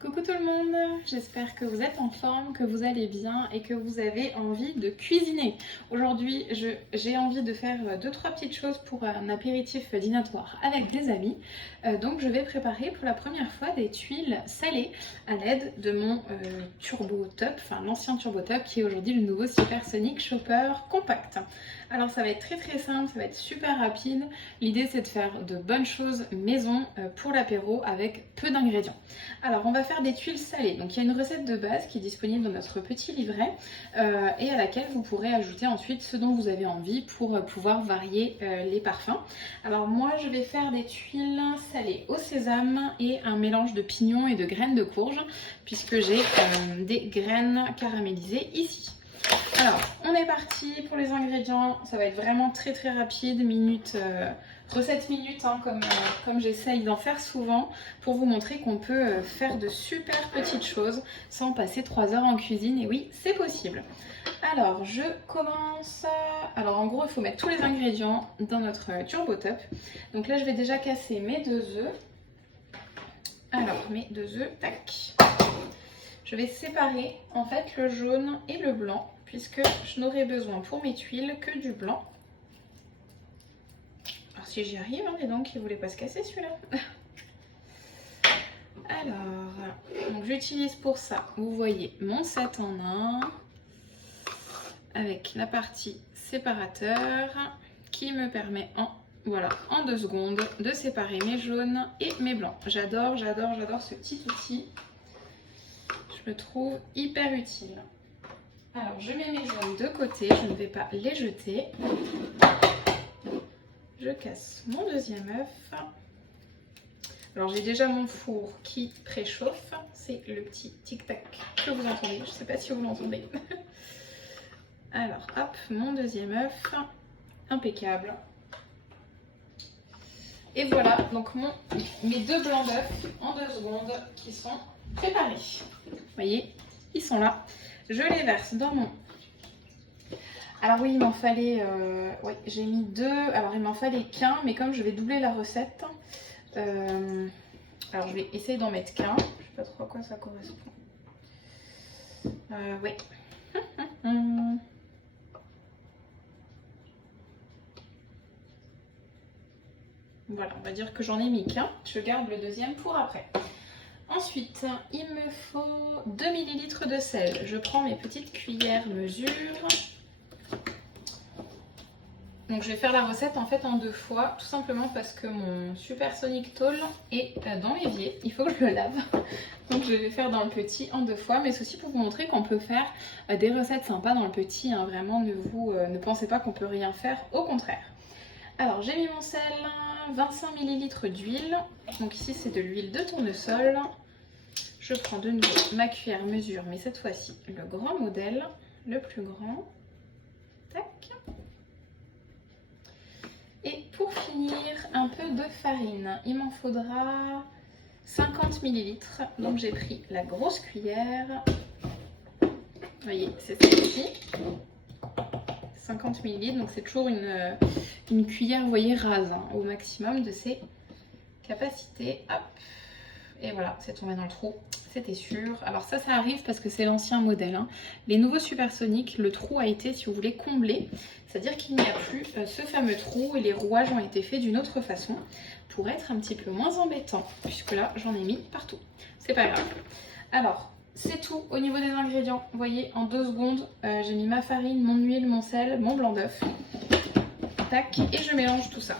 Coucou tout le monde, j'espère que vous êtes en forme, que vous allez bien et que vous avez envie de cuisiner. Aujourd'hui, j'ai envie de faire 2-3 petites choses pour un apéritif dînatoire avec des amis. Donc je vais préparer pour la première fois des tuiles salées à l'aide de mon Turbo Top, enfin l'ancien Turbo Top qui est aujourd'hui le nouveau Supersonic Chopper Compact. Alors ça va être très simple, ça va être super rapide. L'idée c'est de faire de bonnes choses maison pour l'apéro avec peu d'ingrédients. Alors on va faire des tuiles salées, donc il y a une recette de base qui est disponible dans notre petit livret et à laquelle vous pourrez ajouter ensuite ce dont vous avez envie pour pouvoir varier les parfums. Alors moi je vais faire des tuiles salées au sésame et un mélange de pignons et de graines de courge puisque j'ai des graines caramélisées ici. Alors, on est parti pour les ingrédients. Ça va être vraiment très rapide, recette minute, hein, comme j'essaye d'en faire souvent, pour vous montrer qu'on peut faire de super petites choses sans passer 3 heures en cuisine. Et oui, c'est possible. Alors, je commence. Alors, en gros, il faut mettre tous les ingrédients dans notre Turbo Top. Donc là, je vais déjà casser mes 2 œufs. Alors, mes 2 œufs, tac. Je vais séparer en fait le jaune et le blanc puisque je n'aurai besoin pour mes tuiles que du blanc. Alors si j'y arrive, hein, les dents qui ne voulaient pas se casser celui-là. Alors, donc j'utilise pour ça, vous voyez, mon 7 en 1 avec la partie séparateur qui me permet en 2 secondes de séparer mes jaunes et mes blancs. J'adore ce petit outil. Je le trouve hyper utile. Alors je mets mes jaunes de côté, je ne vais pas les jeter. Je casse mon deuxième œuf. Alors j'ai déjà mon four qui préchauffe. C'est le petit tic-tac que vous entendez. Je ne sais pas si vous l'entendez. Alors hop, mon deuxième œuf. Impeccable. Et voilà, donc mes 2 blancs d'œufs en 2 secondes qui sont préparés. Vous voyez, ils sont là. Je les verse dans mon... Alors oui, il m'en fallait... oui, j'ai mis 2. Alors il m'en fallait qu'un, mais comme je vais doubler la recette... alors je vais essayer d'en mettre qu'un. Je sais pas trop à quoi ça correspond. Oui. Voilà, on va dire que j'en ai mis qu'un. Je garde le deuxième pour après. Ensuite, il me faut 2 ml de sel. Je prends mes petites cuillères mesure. Donc je vais faire la recette en fait en 2 fois, tout simplement parce que mon Supersonic Tall est dans l'évier. Il faut que je le lave. Donc je vais faire dans le petit en 2 fois, mais c'est aussi pour vous montrer qu'on peut faire des recettes sympas dans le petit. Hein. Vraiment, ne pensez pas qu'on peut rien faire, au contraire. Alors j'ai mis mon sel, 25 ml d'huile. Donc ici c'est de l'huile de tournesol. Je prends de nouveau ma cuillère mesure, mais cette fois-ci le grand modèle, le plus grand. Tac. Et pour finir, un peu de farine. Il m'en faudra 50 ml. Donc j'ai pris la grosse cuillère. Vous voyez, c'est celle-ci. 50 ml, donc c'est toujours une cuillère, vous voyez, rase, hein, au maximum de ses capacités. Hop. Et voilà, c'est tombé dans le trou, c'était sûr. Alors ça arrive parce que c'est l'ancien modèle. Hein. Les nouveaux Supersonic, le trou a été, si vous voulez, comblé. C'est-à-dire qu'il n'y a plus ce fameux trou et les rouages ont été faits d'une autre façon pour être un petit peu moins embêtant. Puisque là, j'en ai mis partout. C'est pas grave. Alors, c'est tout au niveau des ingrédients. Vous voyez, en 2 secondes, j'ai mis ma farine, mon huile, mon sel, mon blanc d'œuf. Tac, et je mélange tout ça.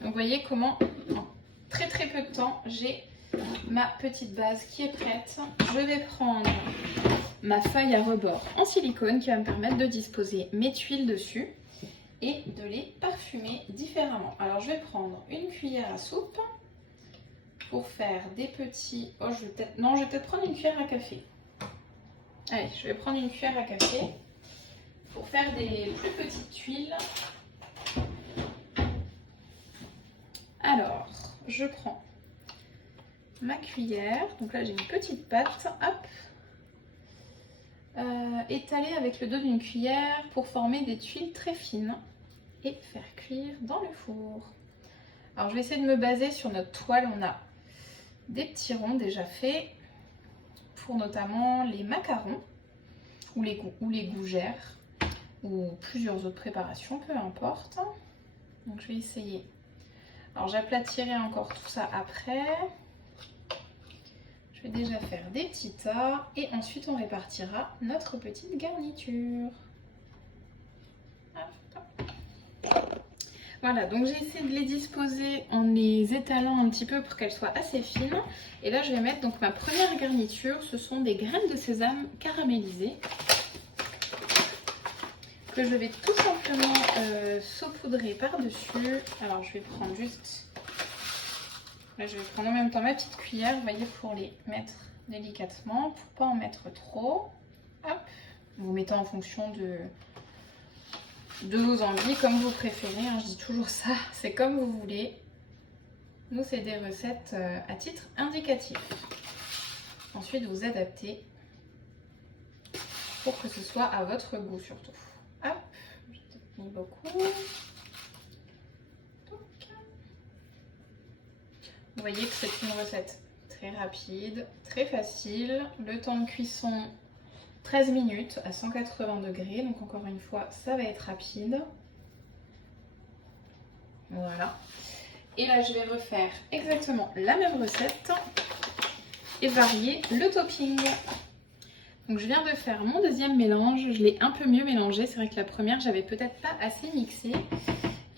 Donc vous voyez comment en très peu de temps j'ai ma petite base qui est prête. Je vais prendre ma feuille à rebord en silicone qui va me permettre de disposer mes tuiles dessus et de les parfumer différemment. Alors je vais prendre une cuillère à soupe pour faire des petits... Oh, je vais peut-être prendre une cuillère à café. Allez, je vais prendre une cuillère à café pour faire des plus petites tuiles. Alors, je prends ma cuillère. Donc là, j'ai une petite pâte. Hop. étaler avec le dos d'une cuillère pour former des tuiles très fines et faire cuire dans le four. Alors je vais essayer de me baser sur notre toile. On a des petits ronds déjà faits pour notamment les macarons ou les gougères ou plusieurs autres préparations, peu importe. Donc je vais essayer. Alors j'aplatirai encore tout ça après. Je vais déjà faire des petits tas et ensuite on répartira notre petite garniture. Voilà, donc j'ai essayé de les disposer en les étalant un petit peu pour qu'elles soient assez fines. Et là je vais mettre donc ma première garniture, ce sont des graines de sésame caramélisées que je vais tout simplement saupoudrer par-dessus. Alors je vais prendre juste... Là, je vais prendre en même temps ma petite cuillère, vous voyez, pour les mettre délicatement, pour pas en mettre trop. Hop, vous mettez en fonction de vos envies, comme vous préférez, hein, je dis toujours ça, c'est comme vous voulez. Nous, c'est des recettes à titre indicatif. Ensuite, vous adaptez pour que ce soit à votre goût surtout. Hop, je t'ai mis beaucoup. Vous voyez que c'est une recette très rapide, très facile. Le temps de cuisson, 13 minutes à 180 degrés. Donc encore une fois, ça va être rapide. Voilà. Et là, je vais refaire exactement la même recette et varier le topping. Donc je viens de faire mon deuxième mélange. Je l'ai un peu mieux mélangé. C'est vrai que la première, j'avais peut-être pas assez mixé.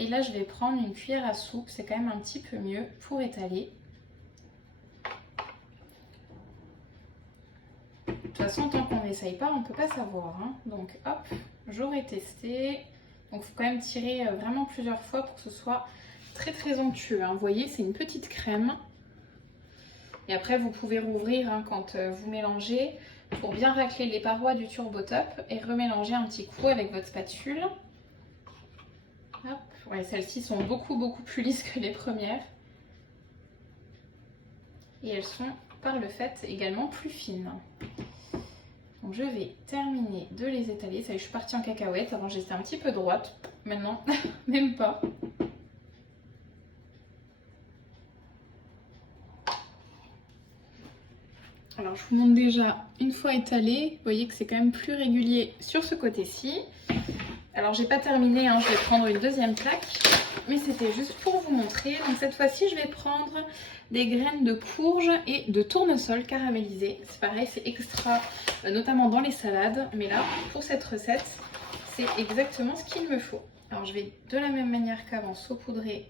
Et là, je vais prendre une cuillère à soupe, c'est quand même un petit peu mieux pour étaler. De toute façon, tant qu'on n'essaye pas, on ne peut pas savoir, hein. Donc hop, j'aurais testé. Donc il faut quand même tirer vraiment plusieurs fois pour que ce soit très très onctueux, hein. Vous voyez, c'est une petite crème. Et après, vous pouvez rouvrir, hein, quand vous mélangez pour bien racler les parois du Turbo Top et remélanger un petit coup avec votre spatule. Hop. Ouais, celles-ci sont beaucoup plus lisses que les premières. Et elles sont par le fait également plus fines. Donc je vais terminer de les étaler. Ça y est, je suis partie en cacahuète. Avant j'étais un petit peu droite. Maintenant, même pas. Alors je vous montre déjà une fois étalé. Vous voyez que c'est quand même plus régulier sur ce côté-ci. Alors j'ai pas terminé, hein, je vais prendre une deuxième plaque, mais c'était juste pour vous montrer. Donc cette fois-ci je vais prendre des graines de courge et de tournesol caramélisées. C'est pareil, c'est extra, notamment dans les salades, mais là pour cette recette c'est exactement ce qu'il me faut. Alors je vais de la même manière qu'avant saupoudrer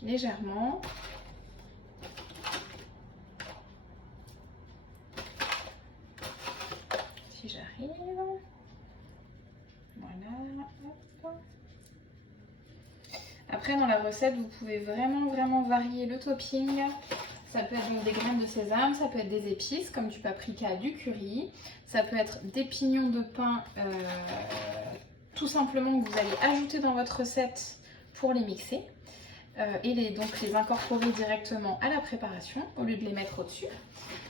légèrement. Si j'arrive. Voilà. Hop. Après dans la recette vous pouvez vraiment varier le topping. Ça peut être donc des graines de sésame, ça peut être des épices comme du paprika, du curry. Ça peut être des pignons de pain tout simplement que vous allez ajouter dans votre recette pour les mixer. Et donc les incorporer directement à la préparation au lieu de les mettre au-dessus.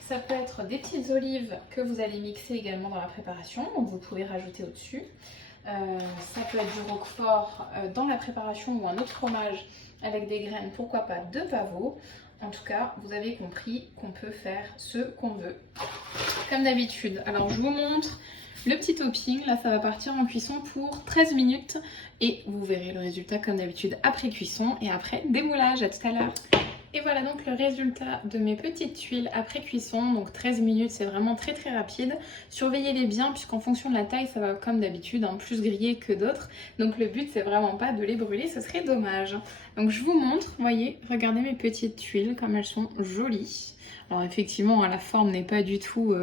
Ça peut être des petites olives que vous allez mixer également dans la préparation, donc vous pouvez rajouter au-dessus. Ça peut être du roquefort dans la préparation ou un autre fromage avec des graines, pourquoi pas de pavot. En tout cas, vous avez compris qu'on peut faire ce qu'on veut. Comme d'habitude, alors je vous montre le petit topping. Là, ça va partir en cuisson pour 13 minutes et vous verrez le résultat comme d'habitude après cuisson et après démoulage. À tout à l'heure. Et voilà donc le résultat de mes petites tuiles après cuisson. Donc 13 minutes, c'est vraiment très rapide. Surveillez-les bien puisqu'en fonction de la taille, ça va comme d'habitude, hein, plus griller que d'autres. Donc le but, c'est vraiment pas de les brûler, ce serait dommage. Donc je vous montre, voyez, regardez mes petites tuiles comme elles sont jolies. Alors effectivement, la forme n'est pas du tout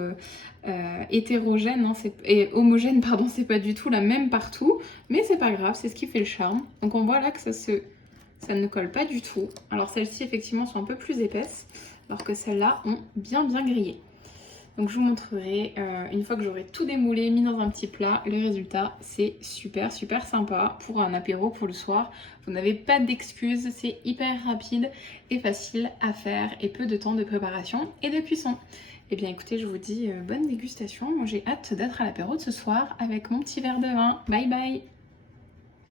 hétérogène, hein, et homogène, pardon, c'est pas du tout la même partout. Mais c'est pas grave, c'est ce qui fait le charme. Donc on voit là que ça ne colle pas du tout. Alors celles-ci effectivement sont un peu plus épaisses, alors que celles-là ont bien grillé. Donc je vous montrerai une fois que j'aurai tout démoulé, mis dans un petit plat. Le résultat, c'est super sympa pour un apéro pour le soir. Vous n'avez pas d'excuses, c'est hyper rapide et facile à faire et peu de temps de préparation et de cuisson. Eh bien écoutez, je vous dis bonne dégustation. Moi j'ai hâte d'être à l'apéro de ce soir avec mon petit verre de vin. Bye bye!